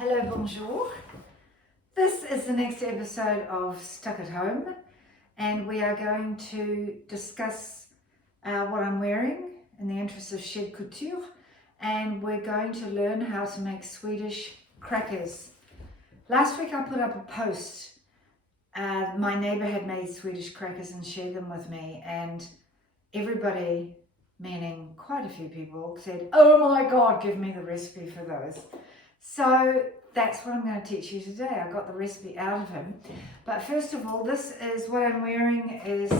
Hello, bonjour. This is the next episode of Stuck at Home, and we are going to discuss what I'm wearing in the interest of Shed Couture, and we're going to learn how to make Swedish crackers. Last week I put up a post. My neighbour had made Swedish crackers and shared them with me, and everybody, meaning quite a few people, said, "Oh my God, give me the recipe for those." So that's what I'm going to teach you today. I got the recipe out of him. But first of all, this is what I'm wearing is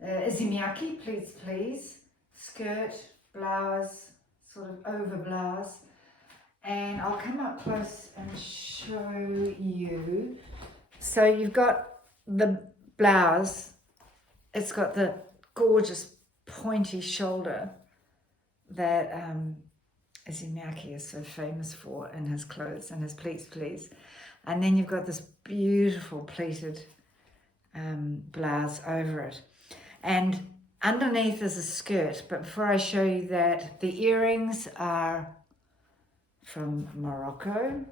Issey Miyake, please, skirt, blouse, sort of over blouse. And I'll come up close and show you. So you've got the blouse. It's got the gorgeous pointy shoulder that Issey Miyake is so famous for in his clothes and his pleats. And then you've got this beautiful pleated blouse over it. And underneath is a skirt. But before I show you that, the earrings are from Morocco,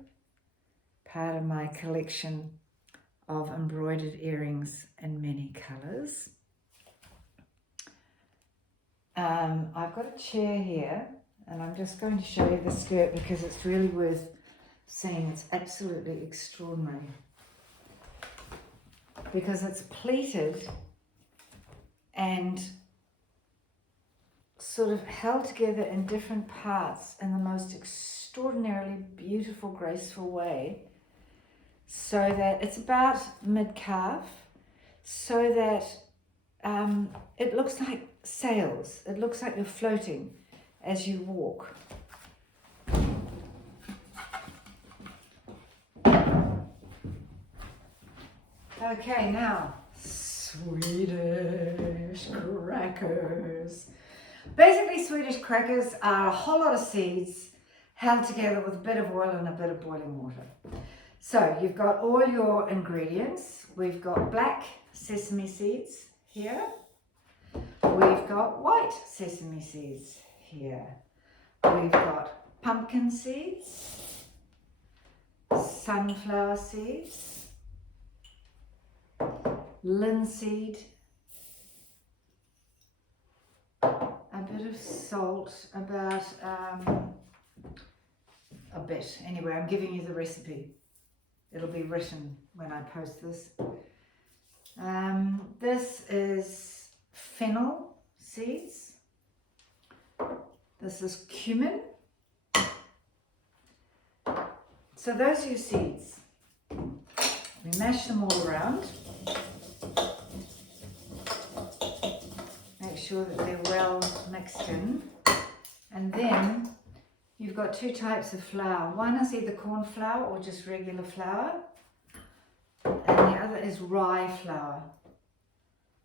part of my collection of embroidered earrings in many colours. I've got a chair here, and I'm just going to show you the skirt because it's really worth seeing. It's absolutely extraordinary because it's pleated and sort of held together in different parts in the most extraordinarily beautiful, graceful way, so that it's about mid-calf, so that it looks like sails. It looks like you're floating as you walk. Okay, now Swedish crackers. Basically, Swedish crackers are a whole lot of seeds held together with a bit of oil and a bit of boiling water. So you've got all your ingredients. We've got black sesame seeds here. We've got white sesame seeds here. We've got pumpkin seeds, sunflower seeds, linseed, a bit of salt, about a bit. Anyway, I'm giving you the recipe. It'll be written when I post this. This is fennel seeds. This is cumin. So those are your seeds. We mash them all around. Make sure that they're well mixed in. And then you've got two types of flour. One is either cornflour or just regular flour. And the other is rye flour.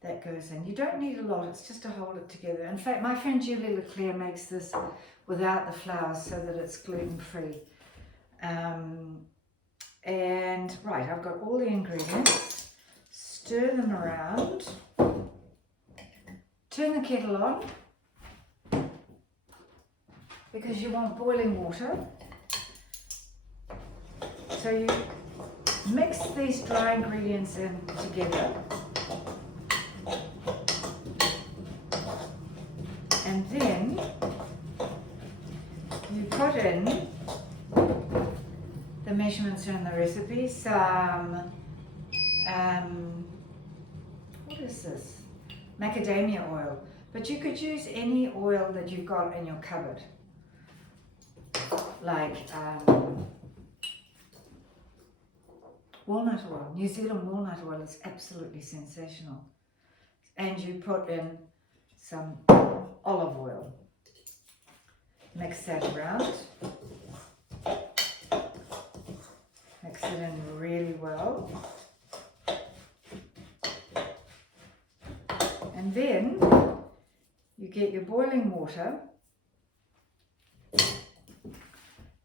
That goes in. You don't need a lot, it's just to hold it together. In fact, my friend Julie Leclerc makes this without the flour so that it's gluten-free. And right, I've got all the ingredients. Stir them around. Turn the kettle on because you want boiling water. So you mix these dry ingredients in together. And then you put in the measurements are in the recipe. Some, what is this? Macadamia oil. But you could use any oil that you've got in your cupboard. Like walnut oil. New Zealand walnut oil is absolutely sensational. And you put in some olive oil. Mix that around. Mix it in really well. And then you get your boiling water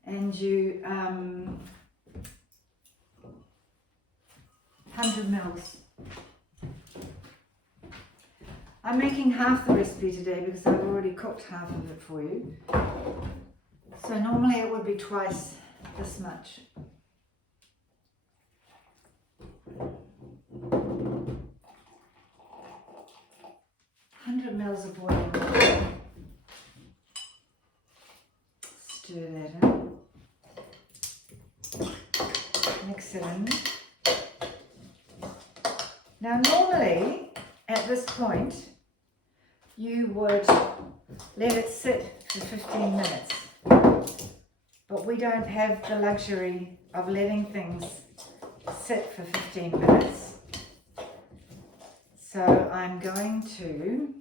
and you 100 mils. I'm making half the recipe today because I've already cooked half of it for you. So normally it would be twice this much. 100 mils of boiling water. Stir that in. Mix it in. Now normally at this point you would let it sit for 15 minutes. But we don't have the luxury of letting things sit for 15 minutes. So I'm going to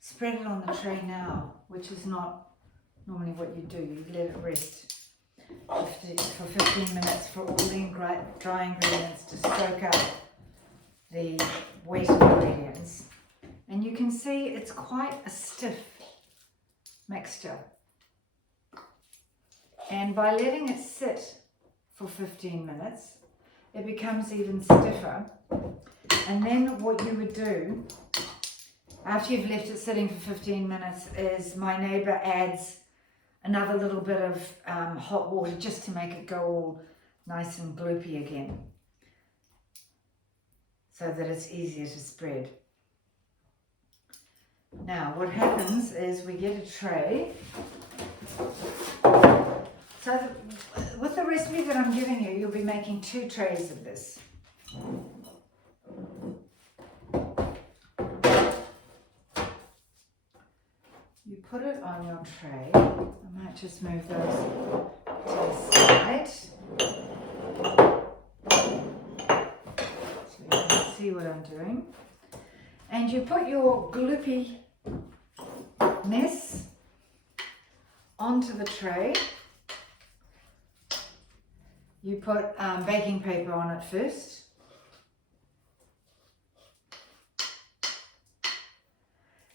spread it on the tray now, which is not normally what you do. You let it rest for 15 minutes for all the dry ingredients to soak up the wet ingredients. And you can see it's quite a stiff mixture. And by letting it sit for 15 minutes, it becomes even stiffer. And then what you would do, after you've left it sitting for 15 minutes, is my neighbour adds another little bit of hot water just to make it go all nice and gloopy again, so that it's easier to spread. Now what happens is we get a tray. So with the recipe that I'm giving you, you'll be making 2 trays of this. You put it on your tray. I might just move those to the side so you can see what I'm doing. And you put your gloopy mess onto the tray. You put baking paper on it first.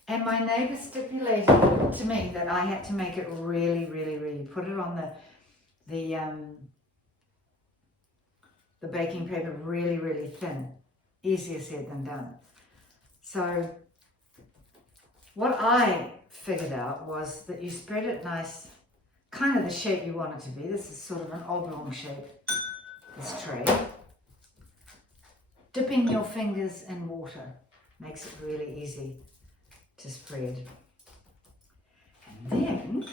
And my neighbour stipulated to me that I had to make it really put it on the baking paper really thin. Easier said than done. So what I figured out was that you spread it nice, kind of the shape you want it to be. This is sort of an oblong shape, this tray. Dipping your fingers in water makes it really easy to spread. And then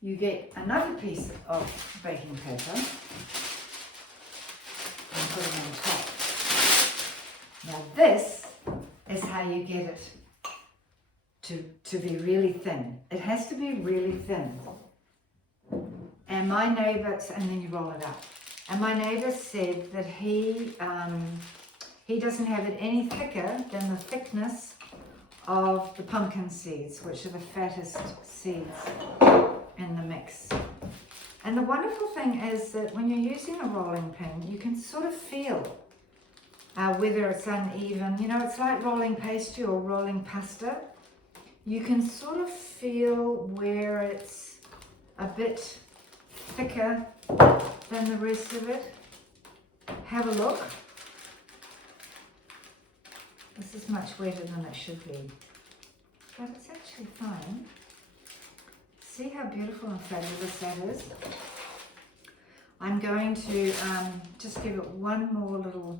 you get another piece of baking paper and put it on top. Now this is how you get it to be really thin. It has to be really thin. And my neighbour, and then you roll it up. And my neighbour said that he doesn't have it any thicker than the thickness of the pumpkin seeds, which are the fattest seeds in the mix. And the wonderful thing is that when you're using a rolling pin, you can sort of feel whether it's uneven. You know, it's like rolling pastry or rolling pasta. You can sort of feel where it's a bit thicker than the rest of it. Have a look. This is much wetter than it should be, but it's actually fine. See how beautiful and fabulous that is? I'm going to just give it one more little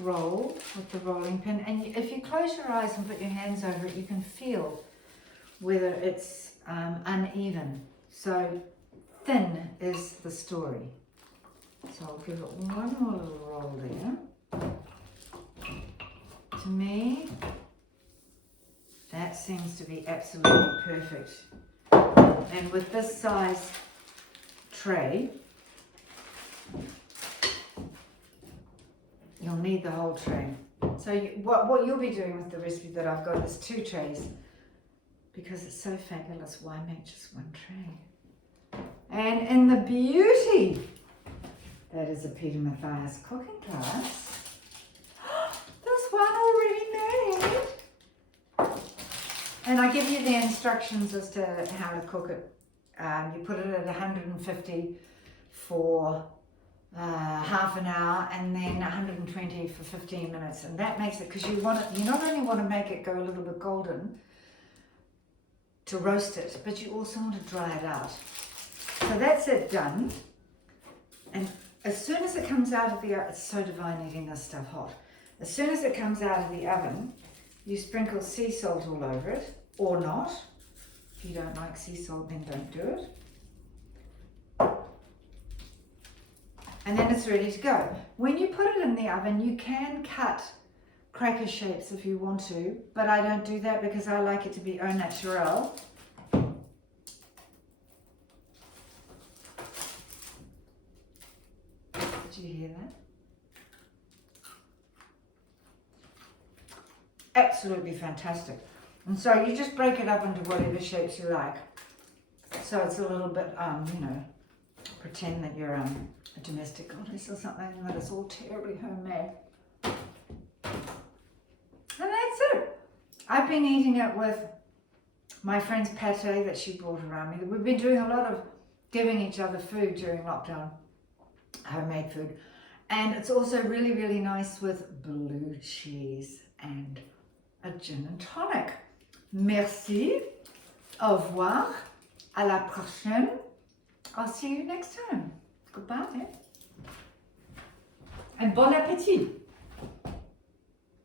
roll with the rolling pin, and if you close your eyes and put your hands over it, you can feel whether it's uneven. So thin is the story. So I'll give it one more little roll there. To me, that seems to be absolutely perfect. And with this size tray, you'll need the whole tray. So what you'll be doing with the recipe that I've got is 2 trays, because it's so fabulous. Why make just one tray? And in the beauty that is a Peter Mathias cooking class, this one already made. And I give you the instructions as to how to cook it You put it at 150 for half an hour, and then 120 for 15 minutes, and that makes it, because you want it, you not only want to make it go a little bit golden to roast it, but you also want to dry it out. So that's it done. And as soon as it comes out of the oven, it's so divine eating this stuff hot. As soon as it comes out of the oven, you sprinkle sea salt all over it, or not. If you don't like sea salt, then don't do it. And then it's ready to go. When you put it in the oven, you can cut cracker shapes if you want to, but I don't do that because I like it to be au naturel. Did you hear that? Absolutely fantastic. And so you just break it up into whatever shapes you like. So it's a little bit, you know, pretend that you're a domestic goddess or something, and that it's all terribly homemade. And that's it. I've been eating it with my friend's pate that she brought around me. We've been doing a lot of giving each other food during lockdown, homemade food. And it's also really, really nice with blue cheese and a gin and tonic. Merci. Au revoir. À la prochaine. I'll see you next time. Goodbye. And bon appétit.